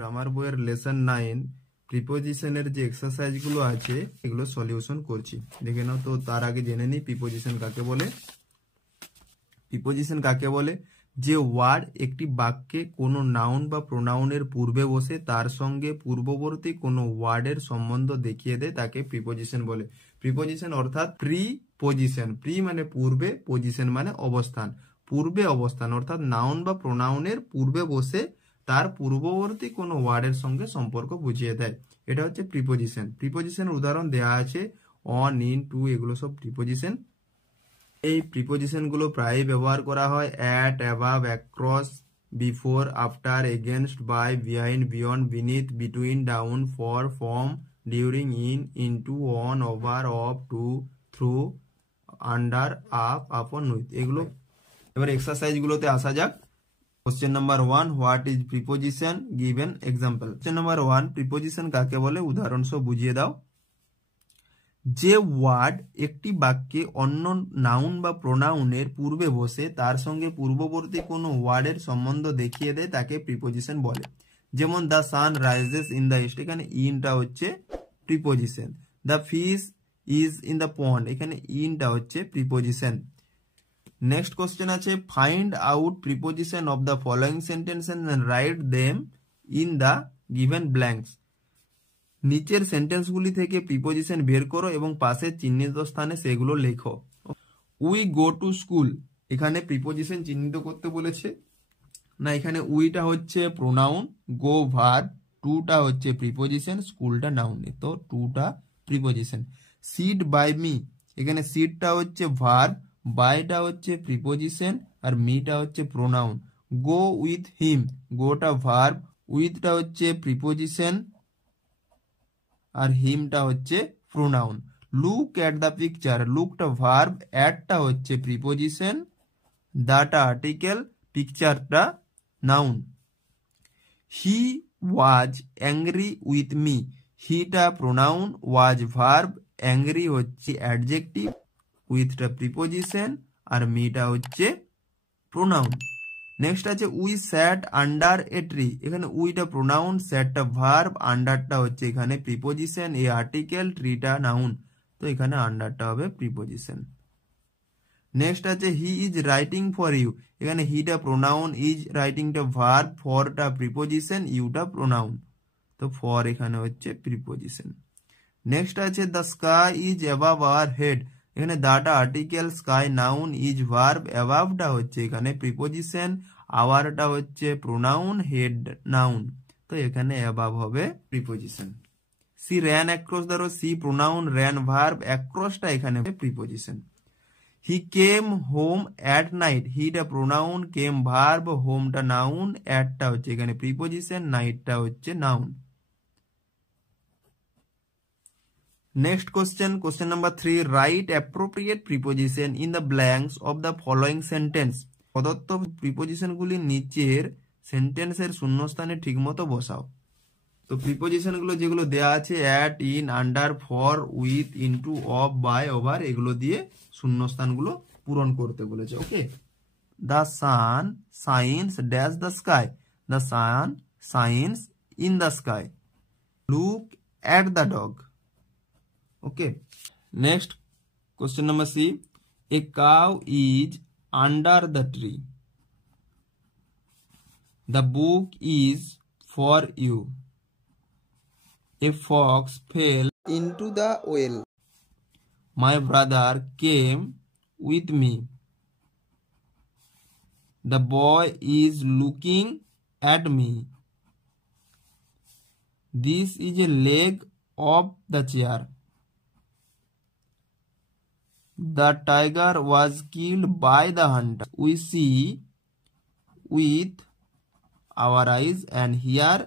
গ্রামার বইয়ের লেসন 9 প্রিপোজিশনের যে এক্সারসাইজ গুলো আছে এগুলো সলিউশন করছি, দেখে নাও। তো তার আগে জেনে নিই প্রিপোজিশন কাকে বলে। প্রিপোজিশন কাকে বলে? যে ওয়ার্ড একটি বাক্যে কোনো নাউন বা প্রোনাউনের পূর্বে বসে তার সঙ্গে পূর্ববর্তী কোনো ওয়ার্ডের সম্বন্ধ দেখিয়ে দেয় তাকে প্রিপোজিশন বলে। প্রিপোজিশন অর্থাৎ প্রিপোজিশন, প্রি মানে পূর্বে, পজিশন মানে অবস্থান। পূর্বে অবস্থান অর্থাৎ নাউন বা প্রোনাউনের পূর্বে বসে তার পূর্ববর্তী কোনো ওয়ার্ডের সঙ্গে সম্পর্ক বুঝিয়ে দেয়, এটা হচ্ছে প্রিপোজিশন। প্রিপোজিশনের উদাহরণ দেওয়া আছে অন, ইন, টু, এগুলো সব প্রিপোজিশন। এই প্রিপোজিশন গুলো প্রায় ব্যবহার করা হয় at, above, across, before, after, against, by, behind, beyond, beneath, between, down, for, from, during, in, into, on, over, of, to, through, under, up, upon, with, এগুলো। এবার এক্সারসাইজ গুলোতে আসা যাক। Question number 1, what is preposition? Given example. Question number 1, preposition কাকে বলে উদাহরণ সহ বুঝিয়ে দাও। যে ওয়ার্ড একটি বাক্যে অন্য নাউন বা প্রোনাউনের পূর্বে বসে তার সঙ্গে পূর্ববর্তী কোনো ওয়ার্ডের সম্বন্ধ দেখিয়ে দেয় তাকে প্রিপোজিশন বলে। যেমন the sun rises in the east, এখানে ইনটা হচ্ছে preposition. The fish is in the pond, এখানে ইনটা হচ্ছে প্রিপোজিশন। নেক্সট কোশ্চেন আছে find out preposition of the following sentences and write them in the given blanks. নিচের সেন্টেন্সগুলি থেকে প্রিপোজিশন বের করো এবং পাশের চিহ্নিত স্থানে সেগুলো লেখো। উই গো টু স্কুল, এখানে প্রিপোজিশন চিহ্নিত করতে বলেছে না, এখানে উইটা হচ্ছে প্রোনাউন, গো ভার্ব, টুটা হচ্ছে প্রিপোজিশন, স্কুলটা নাউন, তো টুটা প্রিপোজিশন। সিট বাই মি, এখানে সিটটা হচ্ছে ভার্ব, বাইটা হচ্ছে প্রিপোজিশন আর মিটা হচ্ছে প্রোনাউন। গো উইথ হিম, গোটা ভার্ব, উইথটা হচ্ছে প্রিপোজিশন আর হিমটা হচ্ছে pronoun. Look at the picture, লুকটা ভার্ব, অ্যাটটা হচ্ছে প্রিপোজিশন, দাটা আর্টিকেল, পিকচারটা noun. He was angry with me, হিটা প্রোনাউন, ওয়াজ ভার্ব, অ্যাংরি হচ্ছে অ্যাডজেক্টিভ, উইথটা প্রিপোজিশন আর মিটা হচ্ছে প্রোনাউন। নেক্সট আছে we sat under a tree, এখানে উইটা প্রোনাউন, স্যাটটা ভার্ব, আন্ডারটা হচ্ছে এখানে প্রিপোজিশন, এ আর্টিকেল, ট্রিটা নাউন, তো এখানে আন্ডারটা হবে প্রিপোজিশন। নেক্সট আছে he is writing for you, এখানে হিটা প্রোনাউন, ইজ রাইটিংটা ভার্ব, ফরটা প্রিপোজিশন, ইউটা প্রোনাউন, তো ফর এখানে হচ্ছে প্রিপোজিশন। নেক্সট আছে the sky is above our head, এখানে দাটা article, sky noun, is verb, অ্যাবাভটা হচ্ছে এখানে প্রিপোজিশন, আওয়ারটা হচ্ছে প্রোনাউন, হেড নাউন, তো এখানে অ্যাবাভ হবে preposition. She ran across the road, she pronoun, ran verb, অ্যাক্রসটা এখানে preposition. He came home at night, হিটা প্রোনাউন, কেম ভার্ব, হোমটা নাউন, অ্যাটটা হচ্ছে এখানে প্রিপোজিশন, নাইটটা হচ্ছে noun. Next question, question number 3, write appropriate preposition in the blanks of the following sentence. প্রদত্ত প্রিপোজিশন গুলি নিচের সেন্টেন্সের শূন্যস্থানে ঠিকমতো বসাও। তো প্রিপোজিশন গুলো যেগুলো দেয়া আছে at, in, under, for, with, into, of, by, over, এগুলো দিয়ে শূন্যস্থানগুলো পূরণ করতে বলেছে। Okay, the sun shines dash the sky, the sun shines in the sky. Look at the dog. Okay, next question number C, a cow is under the tree, the book is for you, a fox fell into the well, my brother came with me, the boy is looking at me, this is a leg of the chair, the tiger was killed by the hunter, we see with our eyes and hear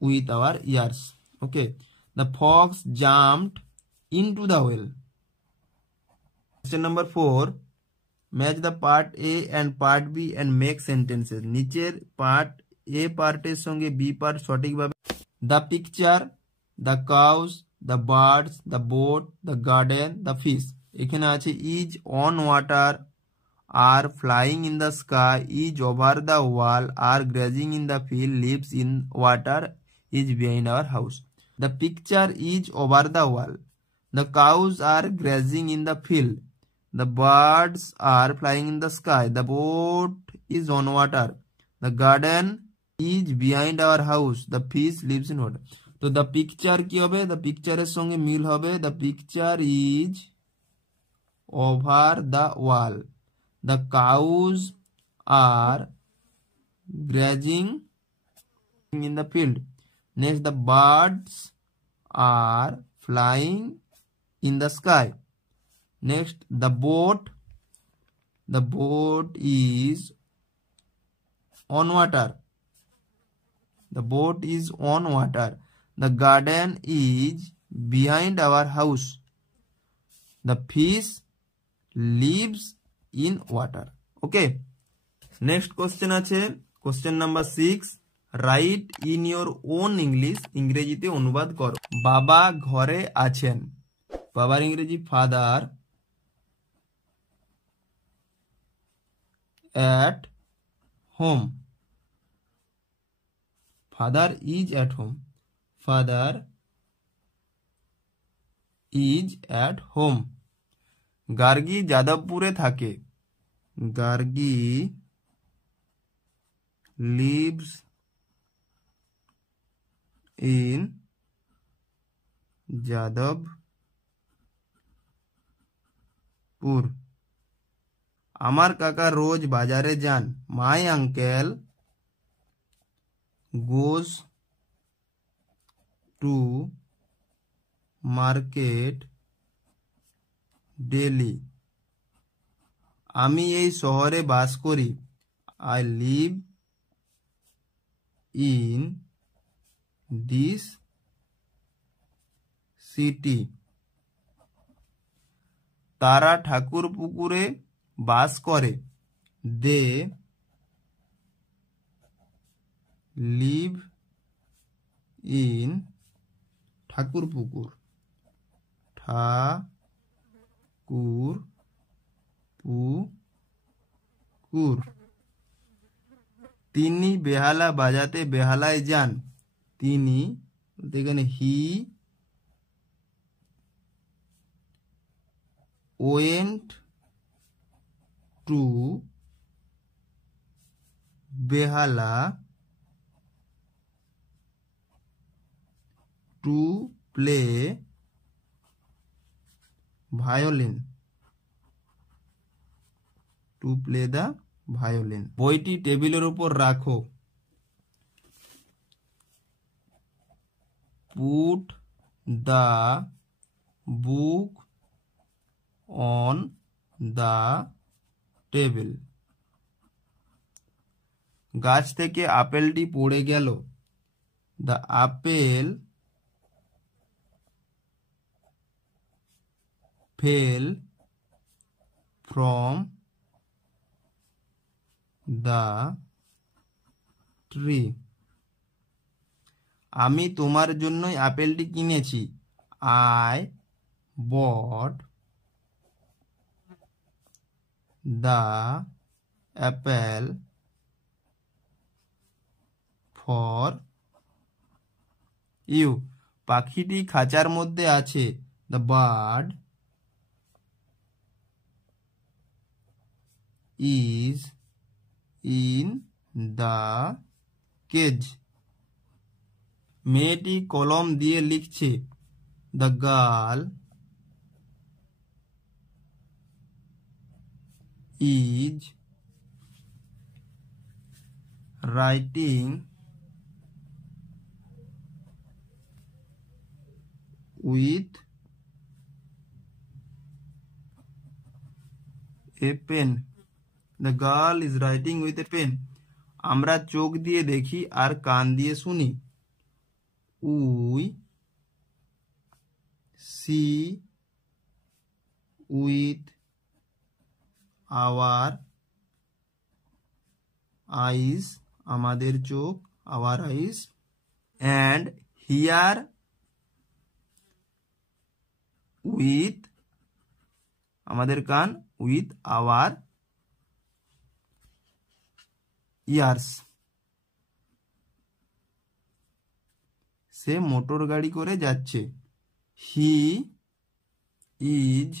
with our ears. Okay, the fox jumped into the well. Question number 4, match the part A and part B and make sentences. নিচের part A পার্টের সঙ্গে B part সঠিকভাবে, the picture, the cows, the birds, the boat, the garden, the fish, এখানে আছে is on water, are flying in the sky, is over the wall, are grazing in the field, lives in water, is behind our house. The picture is over the wall. The cows are grazing in the field. The birds are flying in the sky. The boat is on water. The garden is behind our house. The fish lives in water. তো the picture কি হবে? The পিকচারের সঙ্গে মিল হবে the picture is over the wall. The cows are grazing in the field. Next the birds are flying in the sky. Next the boat is on water. The boat is on water. The garden is behind our house. The fish lives in water. Okay. Next question আছে question number 6. Write in your own English. ইংরেজিতে অনুবাদ করো। বাবা ঘরে আছেন। বাবার ইংরেজি father at home. Father is at home. Father is at home. Gargi যাদবপুরে থাকে। Gargi lives in Jadavpur. আমার কাকা রোজ বাজারে যান। My uncle goes to market daily. আমি এই শহরে বাস করি। I live in this city. তারা ঠাকুর পুকুরে বাস করে। They live in Thakurpukur. ঠাকুরপুকুর। তিনি বেহালা বাজাতে বেহালায় যান। তিনি এখানে হি went to Behala to play violin. To play the violin. বইটি টেবিলের উপর রাখো। Put the book on the table. গাছ থেকে আপেলটি পড়ে গেল। The apple fell from the tree. আমি তোমার জন্যই আপেলটি কিনেছি। I bought the apple for you. পাখিটি খাঁচার মধ্যে আছে। The bird is in the cage. মেয়েটি কলম দিয়ে লিখছে। The girl is writing with a pen. The girl is writing with a pen. আমরা চোখ দিয়ে দেখি আর কান দিয়ে শুনি। We see with our eyes, আমাদের চোখ, our eyes, and hear with আমাদের কান, with our ইয়ার্স। সে মোটর গাড়ি করে যাচ্ছে। He is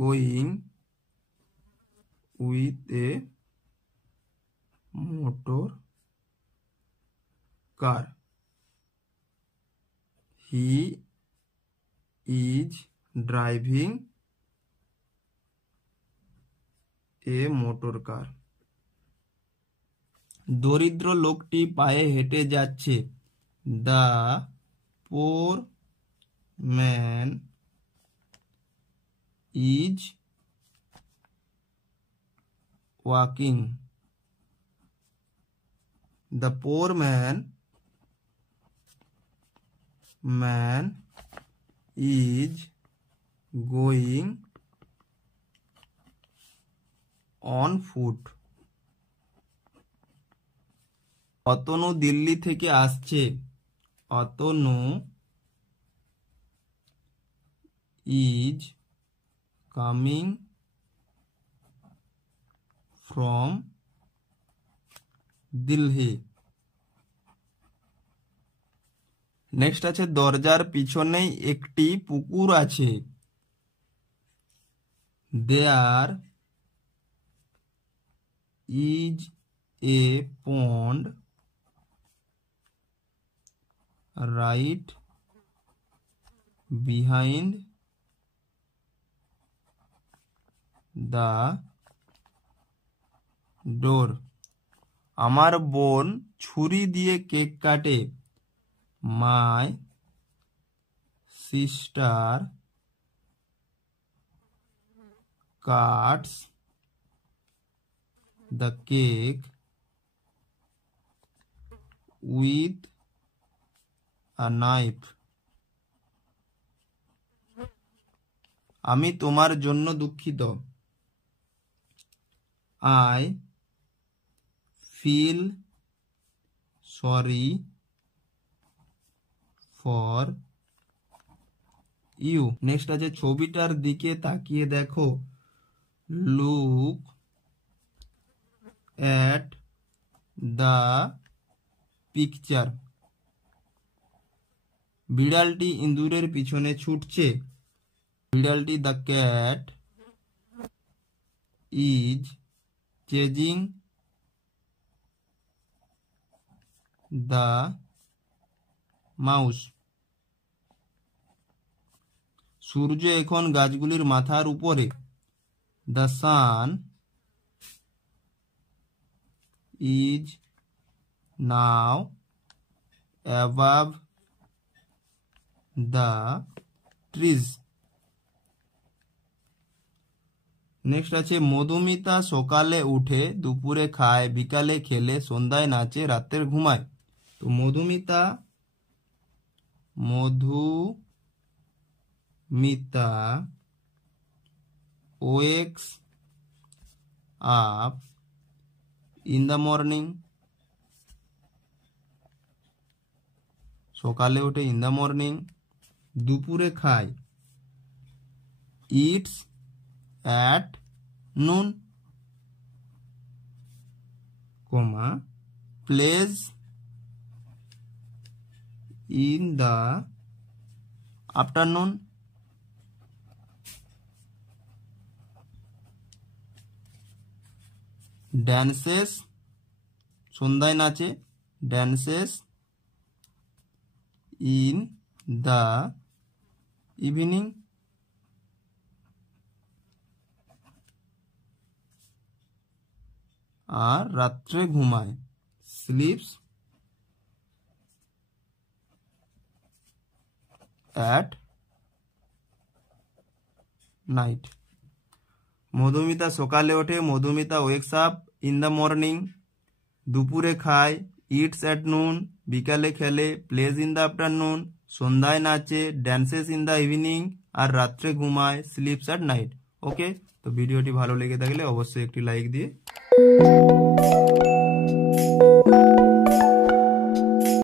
going with a motor car. He is driving a motor car. দরিদ্র লোকটি পায়ে হেঁটে যাচ্ছে। The poor man is walking. The poor man is going on foot. Atanu Delhi থেকে আসছে। Atanu is coming from Delhi. Next আছে দরজার পিছনেই একটি পুকুর আছে। There is a pond right behind the door. আমার বোন ছুরি দিয়ে কেক কাটে। মাই sister cuts the cake with a knife. আমি তোমার জন্য দুঃখিত। I feel sorry for you. Next আছে ছবিটার দিকে তাকিয়ে দেখো। Look at the picture. বিড়ালটি ইঁদুরের পিছনে ছুটছে। বিড়ালটি the cat is chasing the mouse. সূর্য এখন গাছগুলির মাথার উপরে। The sun is now above the trees. Next আছে মধুমিতা সকালে উঠে, দুপুরে খায়, বিকালে খেলে, সন্ধ্যায় নাচে, রাতের ঘুমায়। তো Madhumita wakes up in the morning. সকালে উঠে ইন দ্য মর্নিং। দুপুরে খায় it's at noon, plays in the afternoon। dances সন্ধ্যায় নাচে। dances in the evening। আর রাত্রে ঘুমায়। Slips at night. মধুমিতা সকালে ওঠে। Madhumita wakes up in the morning. দুপুরে খায় ইটস অ্যাট নুন। বিকালে খেলে প্লেজ ইন দ্য আফটারনুন। সন্ধ্যায় নাচে ড্যান্সেস ইন দ্য ইভিনিং। আর রাত্রে ঘুমায় স্লিপস অ্যাট নাইট। ওকে, তো ভিডিওটি ভালো লেগে থাকলে অবশ্যই একটি লাইক দিয়ে